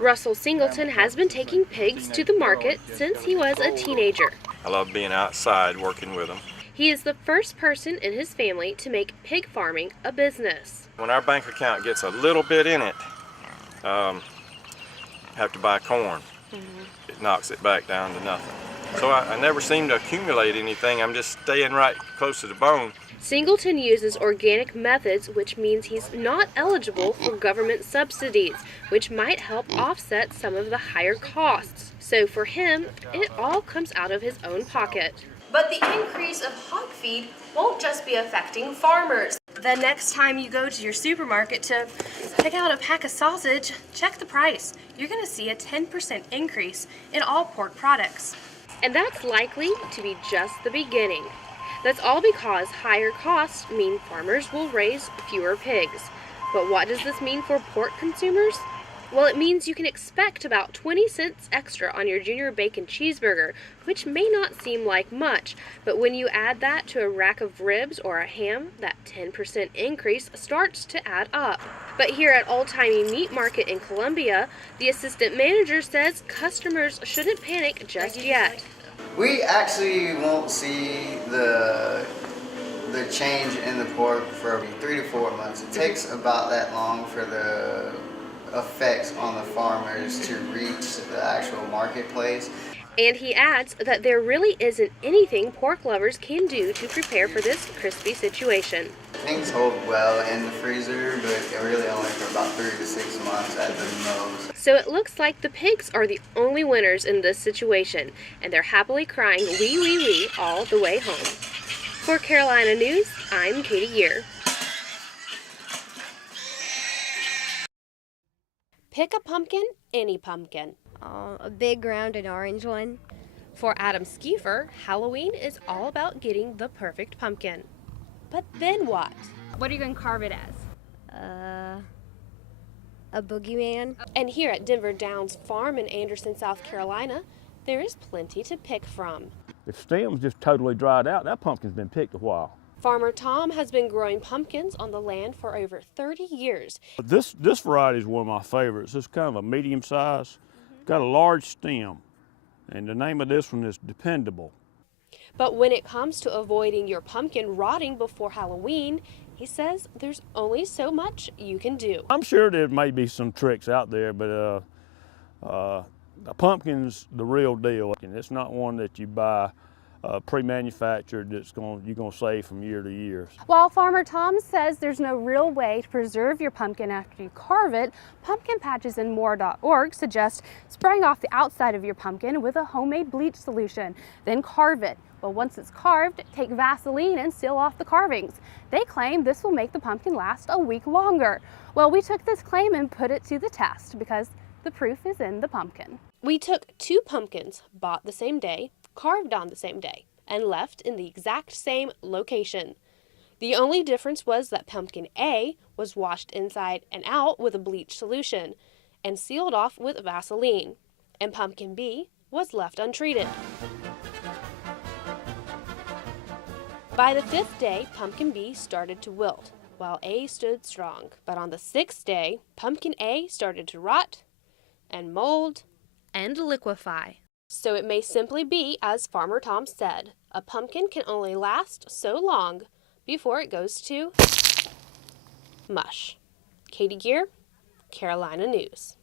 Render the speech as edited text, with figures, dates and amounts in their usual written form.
Russell Singleton has been taking pigs to the market since he was a teenager. I love being outside working with them. He is the first person in his family to make pig farming a business. When our bank account gets a little bit in it, have to buy corn. It knocks it back down to nothing. So I never seem to accumulate anything. I'm just staying right close to the bone. Singleton uses organic methods, which means he's not eligible for government subsidies, which might help offset some of the higher costs. So for him, it all comes out of his own pocket. But the increase of hog feed won't just be affecting farmers. The next time you go to your supermarket to pick out a pack of sausage, check the price. You're going to see a 10% increase in all pork products. And that's likely to be just the beginning. That's all because higher costs mean farmers will raise fewer pigs. But what does this mean for pork consumers? Well, it means you can expect about 20 cents extra on your junior bacon cheeseburger, which may not seem like much, but when you add that to a rack of ribs or a ham, that 10% increase starts to add up. But here at Old Timey Meat Market in Columbia, the assistant manager says customers shouldn't panic just yet. We actually won't see the change in the pork for 3 to 4 months. It takes about that long for the effects on the farmers to reach the actual marketplace. And he adds that there really isn't anything pork lovers can do to prepare for this crispy situation. Things hold well in the freezer, but really only for about 3 to 6 months at the most. So it looks like the pigs are the only winners in this situation, and they're happily crying wee wee wee all the way home. For Carolina News, I'm KatieGeer. Pick a pumpkin, any pumpkin. A big rounded orange one. For Adam Skiefer, Halloween is all about getting the perfect pumpkin. But then what? What are you going to carve it as? A boogeyman. And here at Denver Downs Farm in Anderson, South Carolina, there is plenty to pick from. If stem's just totally dried out, that pumpkin's been picked a while. Farmer Tom has been growing pumpkins on the land for over 30 years. This variety is one of my favorites. It's kind of a medium size, got a large stem, and the name of this one is Dependable. But when it comes to avoiding your pumpkin rotting before Halloween, he says there's only so much you can do. I'm sure there may be some tricks out there, but a pumpkin's the real deal. And it's not one that you buy pre-manufactured that's you're going to save from year to year. While Farmer Tom says there's no real way to preserve your pumpkin after you carve it, pumpkinpatchesandmore.org suggests spraying off the outside of your pumpkin with a homemade bleach solution, then carve it. Well, once it's carved, take Vaseline and seal off the carvings. They claim this will make the pumpkin last a week longer. Well, we took this claim and put it to the test because the proof is in the pumpkin. We took 2 pumpkins, bought the same day, carved on the same day, and left in the exact same location. The only difference was that pumpkin A was washed inside and out with a bleach solution and sealed off with Vaseline, and pumpkin B was left untreated. By the 5th day, pumpkin B started to wilt, while A stood strong. But on the 6th day, pumpkin A started to rot and mold and liquefy. So it may simply be, as Farmer Tom said, a pumpkin can only last so long before it goes to mush. KatieGeer, Carolina News.